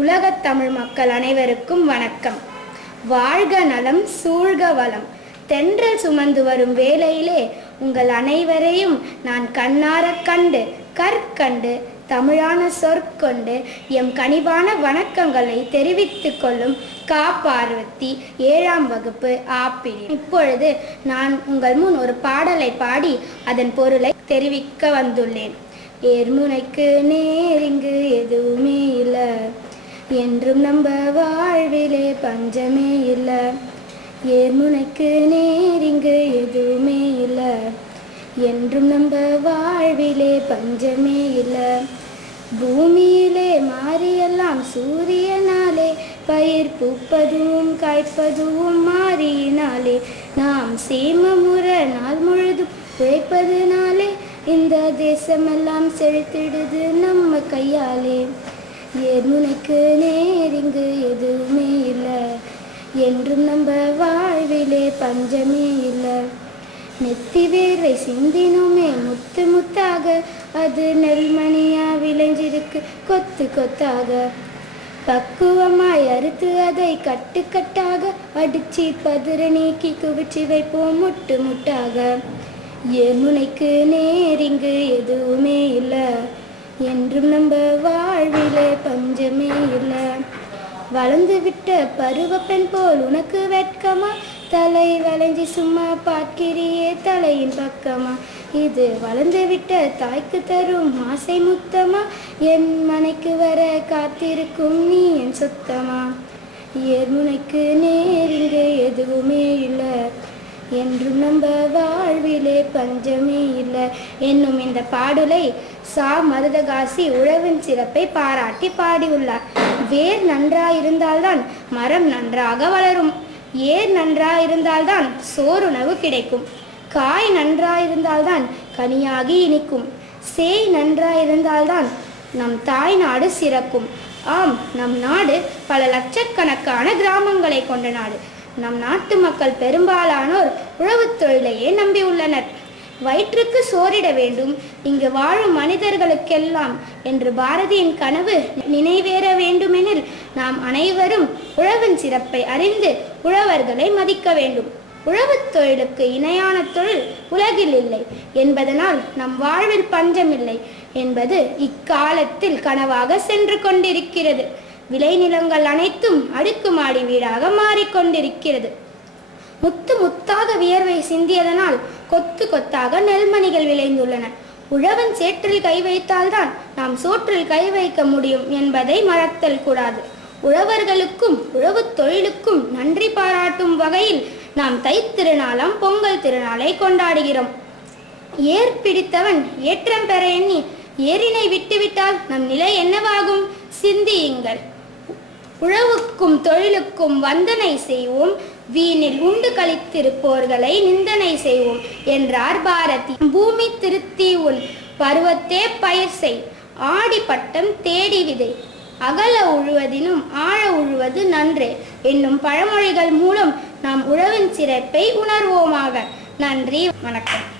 உலகத் தமிழ் மக்கள் அனைவருக்கும் வணக்கம். வாழ்க நலம் சூழ்க வளம். தென்றல் சுமந்து வரும் வேலையிலே உங்கள் அனைவரையும் நான் கண்ணாரக் கண்டு கற்கண்டு தமிழான சொற்கொண்டு எம் கனிவான வணக்கங்களை தெரிவித்துக் கொள்ளும் கா பார்வதி ஏழாம் வகுப்பு ஆப்பிரி இப்பொழுது நான் உங்கள் முன் ஒரு பாடலை பாடி அதன் பொருளை தெரிவிக்க வந்துள்ளேன். ஏர்முனைக்கு நேரிங்கு எதுவுமே இல்லை. என்றும் நம்ப வாழ்விலே பஞ்சமே இல்லை. ஏர்முனைக்கு நேரிங்கு எதுவுமே இல்லை. என்றும் நம்ப வாழ்விலே பஞ்சமே இல்லை. பூமியிலே மாறியெல்லாம் சூரியனாலே பயிர் பூப்பதும் காய்ப்பதும் மாறியினாலே நாம் சேமமுற நாள் முழுதும் உழைப்பதுனாலே இந்த தேசமெல்லாம் செழித்திடுது நம்ம கையாலே. ஏர்முனைக்கு நேரிங்கு எதுவுமே இல்லை? என்றும் நம்ம வாழ்விலே பஞ்சமே இல்லை. நெத்தி வேர்வை சிந்தினுமே முத்து முத்தாக அது நெல்மணியா விளைஞ்சிருக்கு கொத்து கொத்தாக. பக்குவமாய் அறுத்து அதை கட்டு கட்டாக அடிச்சு பதுர நீக்கி குவிச்சு வைப்போம் முட்டு முட்டாக. ஏமுனைக்கு நேரிங்கு எதுவுமே இல்லை? என்றும் நம்ம வாழ்விலே பஞ்சமே இல்லை. வளர்ந்து விட்ட பருவ பெண் போல் உனக்கு வெட்கமா? தலை வளைஞ்சி சும்மா பார்க்கிறியே தலையின் பக்கமா? இது வளர்ந்து விட்ட தாய்க்கு தரும் ஆசை முத்தமா? என் மனைக்கு வர காத்திருக்கும் நீ என் சுத்தமா? ஏர்முனைக்கு நேரிங்கு எதுவுமே இல்லை. என்றும் நம்ம வாழ்விலே பஞ்சமே இல்லை. என்னும் இந்த பாடலை சா மருதகாசி உழவின் சிறப்பை பாராட்டி பாடியுள்ளார். வேர் நன்றாயிருந்தால்தான் மரம் நன்றாக வளரும். ஏர் நன்றாயிருந்தால்தான் சோறுணவு கிடைக்கும். காய் நன்றாயிருந்தால்தான் கனியாகி இனிக்கும். சேய் நன்றாயிருந்தால்தான் நம் தாய் நாடு சிறக்கும். ஆம் நம் நாடு பல லட்சக்கணக்கான கிராமங்களை கொண்ட நாடு. நம் நாட்டு மக்கள் பெரும்பாலானோர் உழவுத் தொழிலையே நம்பியுள்ளனர். வயிற்றுக்கு சோறிட வேண்டும். இங்கு வாழும் மனிதர்களுக்கெல்லாம் என்று பாரதியின் கனவு நினைவேற வேண்டுமெனில் நாம் அனைவரும் உழவின் சிறப்பை அறிந்து உழவர்களை மதிக்க வேண்டும். உழவுத் தொழிலுக்கு இணையான தொழில் உலகில் இல்லை. என்பதனால் நம் வாழ்வில் பஞ்சமில்லை என்பது இக்காலத்தில் கனவாக சென்று கொண்டிருக்கிறது. விளைநிலங்கள் அனைத்தும் அடுக்குமாடி வீடாக மாறிக்கொண்டிருக்கிறது முத்து முத்தாக வியர்வை சிந்தியதனால் கொத்து கொத்தாக நெல்மணிகள் விளைந்துள்ளன. உழவன் சேற்றில் கை வைத்தால்தான் நாம் சோற்றில் கை வைக்க முடியும் என்பதை மறத்தல் கூடாது. உழவர்களுக்கும் உழவுத் தொழிலுக்கும் நன்றி பாராட்டும் வகையில் நாம் தைத்திருநாளாம் பொங்கல் திருநாளை கொண்டாடுகிறோம். ஏர் பிடித்தவன் ஏற்றம் பெற எண்ணி ஏரினை விட்டுவிட்டால் நம் நிலை என்னவாகும்? சிந்தியுங்கள். உழவுக்கும் தொழிலுக்கும் வந்தனை செய்வோம். வீணில் உண்டு கழித்திருப்போர்களை நிந்தனை செய்வோம் என்றார் பாரதி. பூமி திருத்தி உன் பருவத்தே பயிர் செய் ஆடி பட்டம் தேடி விதை. அகல உழுவதினும் ஆழ உழுவது நன்றே என்னும் பழமொழிகள் மூலம் நாம் உழவின் சிறப்பை உணர்வோமாக. நன்றி வணக்கம்.